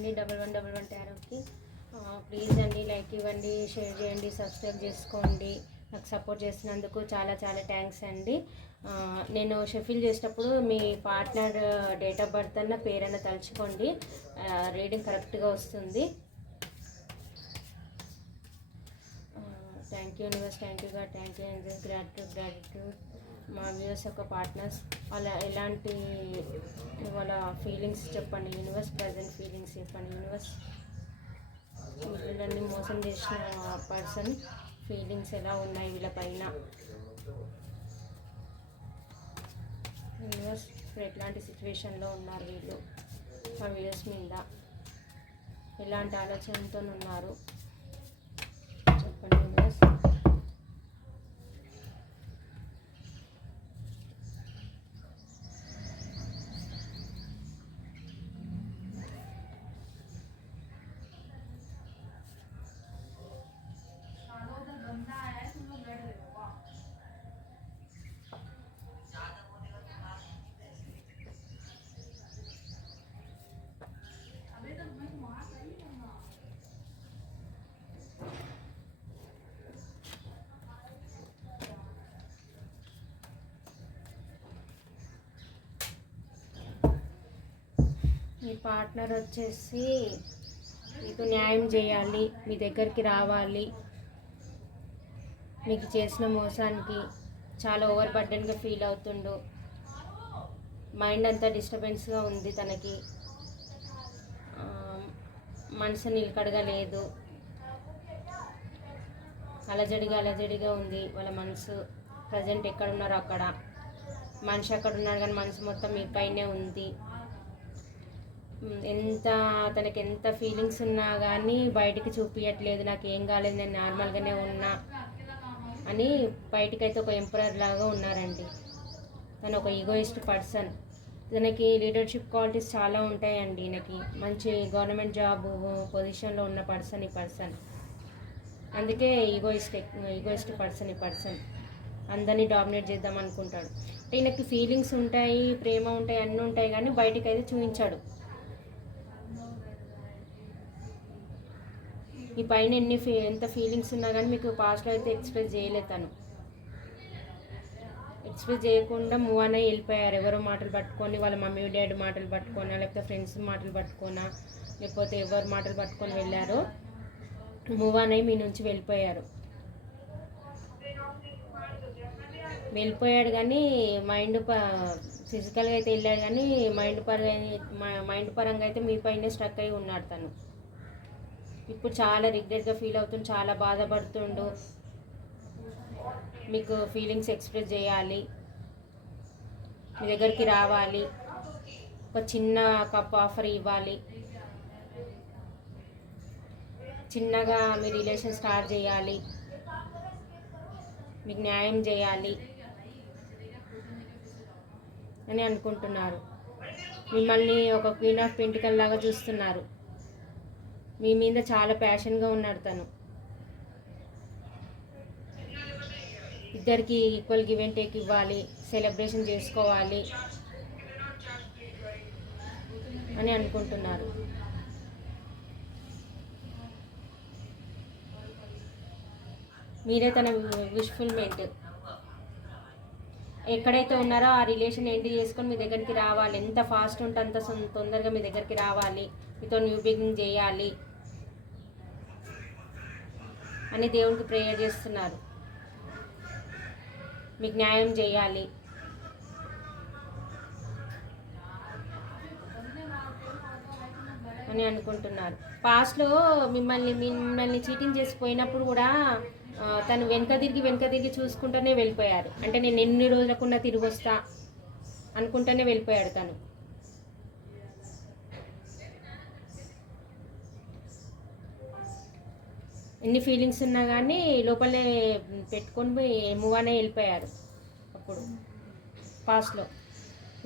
చేయండి double one double one ట్యారోకి please అండి లైక్ ఇవ్వండి షేర్ చేయండి సబ్స్క్రైబ్ చేసుకోండి. నాకు సపోర్ట్ చేసినందుకు చాలా చాలా థ్యాంక్స్ అండి. నేను షెఫిల్ చేసేటప్పుడు మీ పార్ట్నర్ డేట్ ఆఫ్ బర్త్ అన్న పేరన్న తలుచుకోండి. రీడింగ్ కరెక్ట్గా వస్తుంది. Thank you universe thank you God thank you gratitude gratitude మా వ్యూస్ యొక్క పార్ట్నర్స్ వాళ్ళ ఎలాంటి వాళ్ళ ఫీలింగ్స్ చెప్పండి యూనివర్స్ ప్రజెంట్ ఫీలింగ్స్ చెప్పండి. యూనివర్స్ వీళ్ళని మోసం చేసిన పర్సన్ ఫీలింగ్స్ ఎలా ఉన్నాయి వీళ్ళ పైన? యూనివర్స్ ఇప్పుడు ఎట్లాంటి సిచ్యువేషన్లో ఉన్నారు వీళ్ళు? మా వ్యూస్ మీద ఎలాంటి ఆలోచనతో ఉన్నారు చెప్పండి యూనివర్స్ మీ పార్ట్నర్ వచ్చేసి మీకు న్యాయం చేయాలి మీ దగ్గరికి రావాలి. మీకు చేసిన మోసానికి చాలా ఓవర్ బర్డెన్గా ఫీల్ అవుతుండు. మైండ్ అంతా డిస్టర్బెన్స్గా ఉంది తనకి. మనసు నిలకడగా లేదు అలజడిగా అలజడిగా ఉంది వాళ్ళ మనసు. ప్రజెంట్ ఎక్కడున్నారో అక్కడ. మనిషి అక్కడ ఉన్నాడు కానీ మనసు మొత్తం మీ పైనే ఉంది. ఎంత తనకి ఎంత ఫీలింగ్స్ ఉన్నా కానీ బయటికి చూపించట్లేదు నాకు ఏం కాలేదు నేను నార్మల్గానే ఉన్నా అని బయటికైతే ఒక ఎంపరర్ లాగా ఉన్నారండి. తను ఒక ఈగోయిస్ట్ పర్సన్ తనకి లీడర్షిప్ క్వాలిటీస్ చాలా ఉంటాయండి ఈయనకి. మంచి గవర్నమెంట్ జాబ్ పొజిషన్లో ఉన్న పర్సన్ ఈ పర్సన్ అందుకే ఈగోయిస్ట్ ఈగోయిస్ట్ పర్సన్ ఈ పర్సన్ అందరినీ డామినేట్ చేద్దాం అనుకుంటాడు. అంటే ఈయనకి ఫీలింగ్స్ ఉంటాయి ప్రేమ ఉంటాయి అన్నీ ఉంటాయి కానీ బయటికి అయితే చూపించాడు. ఈ పైన ఎన్ని ఫీ ఎంత ఫీలింగ్స్ ఉన్నా కానీ మీకు పాస్ట్లో అయితే ఎక్స్ప్రెస్ చేయలేదు తను. ఎక్స్ప్రెస్ చేయకుండా మూవ్ అనే వెళ్ళిపోయారు. ఎవరో మాటలు పట్టుకొని వాళ్ళ మమ్మీ డాడీ మాటలు పట్టుకోనా లేకపోతే ఫ్రెండ్స్ మాటలు పట్టుకోనా లేకపోతే ఎవరు మాటలు పట్టుకొని వెళ్ళారో మూవ్ అనే మీ నుంచి వెళ్ళిపోయారు. వెళ్ళిపోయాడు కానీ మైండ్ ప ఫిజికల్గా అయితే వెళ్ళాడు కానీ మైండ్ పరంగా మైండ్ పరంగా అయితే మీ పైన స్ట్రక్ అయి ఉన్నాడు తను. ఇప్పుడు చాలా రిగ్రెట్గా ఫీల్ అవుతుండు చాలా బాధపడుతుండు. మీకు ఫీలింగ్స్ ఎక్స్ప్రెస్ చేయాలి. మీ దగ్గరికి రావాలి. ఒక చిన్న కప్ ఆఫర్ ఇవ్వాలి. చిన్నగా మీ రిలేషన్ స్టార్ట్ చేయాలి. మీకు న్యాయం చేయాలి. అని అనుకుంటున్నారు. మిమ్మల్ని ఒక క్వీన్ ఆఫ్ పెంటికల్ లాగా చూస్తున్నారు. మీ మీద చాలా ప్యాషన్గా ఉన్నాడు తను. ఇద్దరికి ఈక్వల్ గివ్ అండ్ టేక్ ఇవ్వాలి సెలబ్రేషన్ చేసుకోవాలి అని అనుకుంటున్నారు. మీరే తన విష్ఫుల్మెంట్ ఎక్కడైతే ఉన్నారో ఆ రిలేషన్ ఎండ్ చేసుకొని మీ దగ్గరికి రావాలి. ఎంత ఫాస్ట్ ఉంటే అంత తొందరగా మీ దగ్గరికి రావాలి. మీతో న్యూ బిగినింగ్ చేయాలి. అని దేవునికి ప్రేయర్ చేస్తున్నారు. మీకు న్యాయం చేయాలి. అని అనుకుంటున్నారు. పాస్ట్లో మిమ్మల్ని మిమ్మల్ని చీటింగ్ చేసి పోయినప్పుడు కూడా తను వెనక తిరిగి వెనక తిరిగి చూసుకుంటూనే వెళ్ళిపోయారు. అంటే నేను ఎన్ని రోజులకున్నా తిరిగి వస్తా అనుకుంటూనే వెళ్ళిపోయాడు తను. ఎన్ని ఫీలింగ్స్ ఉన్నా కానీ లోపలే పెట్టుకొని పోయి మూవ్ అనే వెళ్ళిపోయారు. అప్పుడు పాస్ట్లో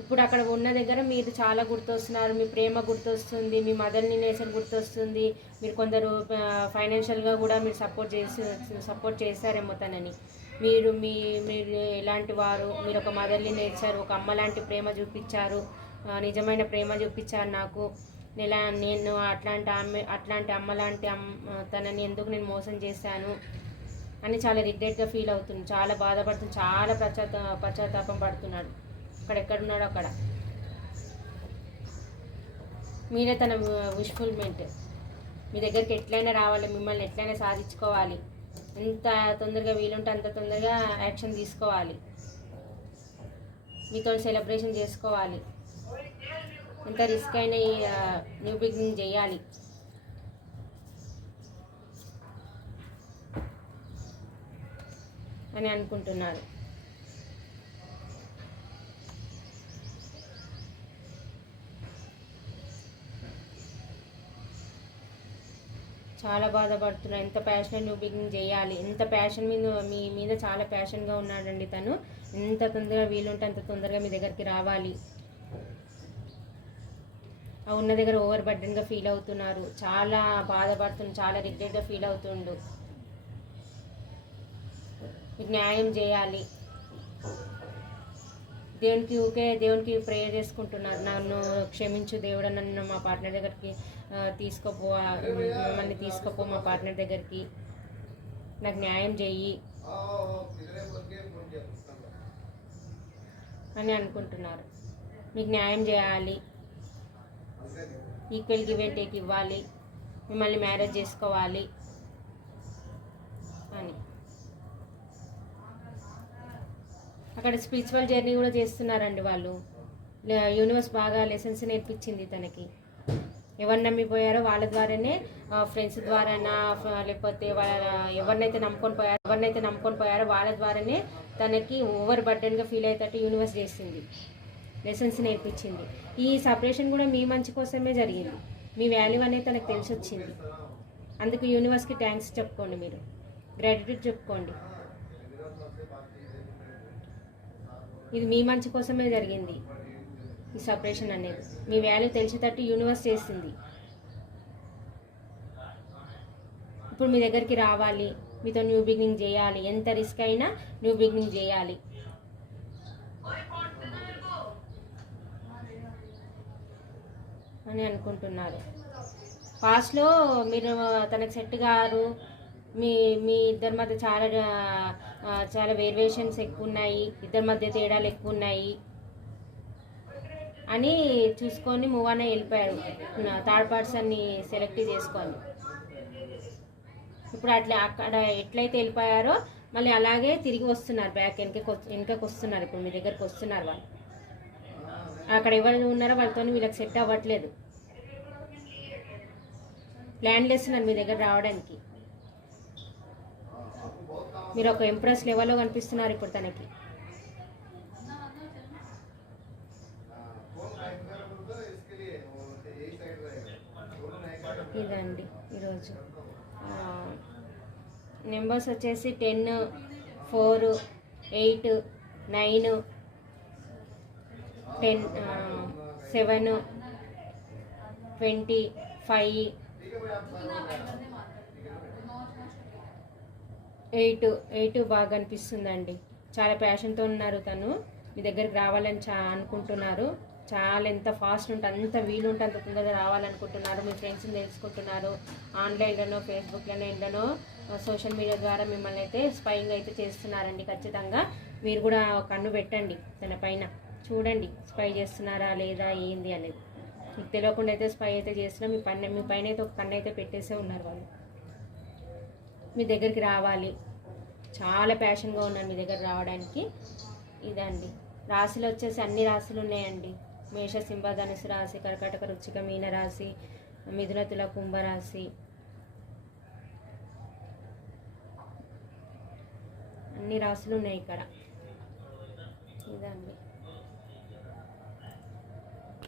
ఇప్పుడు అక్కడ ఉన్న దగ్గర మీరు చాలా గుర్తొస్తున్నారు. మీ ప్రేమ గుర్తొస్తుంది. మీ మదర్ని నేచర్ గుర్తొస్తుంది. మీరు కొందరు ఫైనాన్షియల్గా కూడా మీరు సపోర్ట్ చేసి సపోర్ట్ చేశారేమో తనని. మీరు మీ మీరు ఎలాంటి వారు? మీరు ఒక మదర్లీ నేచర్ ఒక అమ్మ లాంటి ప్రేమ చూపించారు. నిజమైన ప్రేమ చూపించారు నాకు. ఇలా నేను అట్లాంటి ఆమె అట్లాంటి అమ్మ లాంటి అమ్మ తనని ఎందుకు నేను మోసం చేశాను అని చాలా రిగ్రెట్గా ఫీల్ అవుతుంది. చాలా బాధపడుతుంది. చాలా పశ్చాత్త పశ్చాత్తాపం పడుతున్నాడు. అక్కడ ఎక్కడున్నాడో అక్కడ. మీరే తన విష్ఫుల్మెంట్ మీ దగ్గరికి ఎట్లయినా రావాలి మిమ్మల్ని ఎట్లయినా సాధించుకోవాలి. ఎంత తొందరగా వీలుంటే అంత తొందరగా యాక్షన్ తీసుకోవాలి. మీతో సెలబ్రేషన్ చేసుకోవాలి. ఎంత రిస్క్ అయినా ఈ న్యూ బిగినింగ్ చేయాలి. అని అనుకుంటున్నారు. చాలా బాధపడుతున్నా. ఎంత ప్యాషన్ న్యూ బిగినింగ్ చేయాలి. ఎంత ప్యాషన్ మీద మీ మీద చాలా ప్యాషన్గా ఉన్నాడండి తను. ఎంత తొందరగా వీలుంటే అంత తొందరగా మీ దగ్గరికి రావాలి. ఉన్న దగ్గర ఓవర్ బర్డెన్గా ఫీల్ అవుతున్నారు. చాలా బాధపడుతుంది చాలా రిగ్రెట్గా ఫీల్ అవుతుండు. మీకు న్యాయం చేయాలి. దేవునికి ఊకే దేవునికి ప్రేయర్ చేసుకుంటున్నారు. నన్ను క్షమించు దేవుడు నన్ను మా పార్ట్నర్ దగ్గరికి తీసుకోపో మమ్మల్ని తీసుకోపో మా పార్ట్నర్ దగ్గరికి. నాకు న్యాయం చెయ్యి అని అనుకుంటున్నారు. మీకు న్యాయం చేయాలి. ఈక్వల్ గివ్ అండ్ టేక్ ఇవ్వాలి మిమ్మల్ని మ్యారేజ్ చేసుకోవాలి అని. అక్కడ స్పిరిచువల్ జర్నీ కూడా చేస్తున్నారండి వాళ్ళు. యూనివర్స్ బాగా లెసన్స్ నేర్పించింది తనకి. ఎవరు నమ్మిపోయారో వాళ్ళ ద్వారానే ఫ్రెండ్స్ ద్వారానా లేకపోతే వాళ్ళ ఎవరినైతే నమ్ముకొని పోయారో ఎవరినైతే నమ్ముకొని పోయారో వాళ్ళ ద్వారానే తనకి ఓవర్ బర్డెన్గా ఫీల్ అయ్యేటట్టు యూనివర్స్ చేసింది. లెసన్స్ నేర్పించింది. ఈ సపరేషన్ కూడా మీ మంచి కోసమే జరిగింది. మీ వాల్యూ అనేది తనకు తెలిసి వచ్చింది అందుకు యూనివర్స్కి థ్యాంక్స్ చెప్పుకోండి మీరు. గ్రాటిట్యూడ్ చెప్పుకోండి. ఇది మీ మంచి కోసమే జరిగింది ఈ సపరేషన్ అనేది. మీ వాల్యూ తెలిసేటట్టు యూనివర్స్ చేసింది. ఇప్పుడు మీ దగ్గరికి రావాలి. మీతో న్యూ బిగినింగ్ చేయాలి. ఎంత రిస్క్ అయినా న్యూ బిగినింగ్ చేయాలి. అని అనుకుంటున్నారు. పాస్ట్లో మీరు తనకు సెట్ గారు మీ మీ ఇద్దరి మధ్య చాలా చాలా వేరియేషన్స్ ఎక్కువ ఉన్నాయి ఇద్దరి మధ్య తేడాలు ఎక్కువ ఉన్నాయి అని చూసుకొని మూవ్ అనే వెళ్ళిపోయారు. థర్డ్ పర్సన్ని సెలెక్ట్ చేసుకొని. ఇప్పుడు అట్లా అక్కడ ఎట్లయితే వెళ్ళిపోయారో మళ్ళీ అలాగే తిరిగి వస్తున్నారు బ్యాక్ వెనక వస్తు- వెనకకి వస్తున్నారు. ఇప్పుడు మీ దగ్గరకు వస్తున్నారు వాళ్ళు. అక్కడ ఎవరు ఉన్నారో వాళ్ళతో వీళ్ళకి సెట్ అవ్వట్లేదు. ప్లాన్ చేస్తున్నాను మీ దగ్గర రావడానికి. మీరు ఒక ఎంప్రెస్ లెవెల్లో కనిపిస్తున్నారు ఇప్పుడు తనకి. ఇదండి ఈరోజు. నెంబర్స్ వచ్చేసి ten four eight nine ten seven twenty five eight eight బాగా అనిపిస్తుందండి. చాలా ప్యాషన్తో ఉన్నారు తను. మీ దగ్గరికి రావాలని చా అనుకుంటున్నారు. చాలా ఎంత ఫాస్ట్ ఉంటే అంత వీలు ఉంటుంది అంత తొందరగా రావాలనుకుంటున్నారు. మీ ఫ్రెండ్స్ని తెలుసుకుంటున్నారు. ఆన్లైన్లోనో ఫేస్బుక్లోనో ఎండనో సోషల్ మీడియా ద్వారా మిమ్మల్ని అయితే స్పైయింగ్ అయితే చేస్తున్నారండి ఖచ్చితంగా. మీరు కూడా కన్ను పెట్టండి తన పైన. చూడండి స్పై చేస్తున్నారా లేదా ఏంది అనేది. మీకు తెలియకుండా అయితే స్పై అయితే చేస్తున్నా మీ పన్ను మీ పైన అయితే ఒక కన్ను అయితే పెట్టేసే ఉన్నారు వాళ్ళు. మీ దగ్గరికి రావాలి. చాలా ప్యాషన్గా ఉన్నాను మీ దగ్గర రావడానికి. ఇదండి. రాశులు వచ్చేసి అన్ని రాశులు ఉన్నాయండి. మేష సింహ ధనుసు రాశి కర్కాటక రుచిక మీన రాశి మిథున తుల కుంభ అన్ని రాశులు ఉన్నాయి ఇక్కడ. ఇదండి.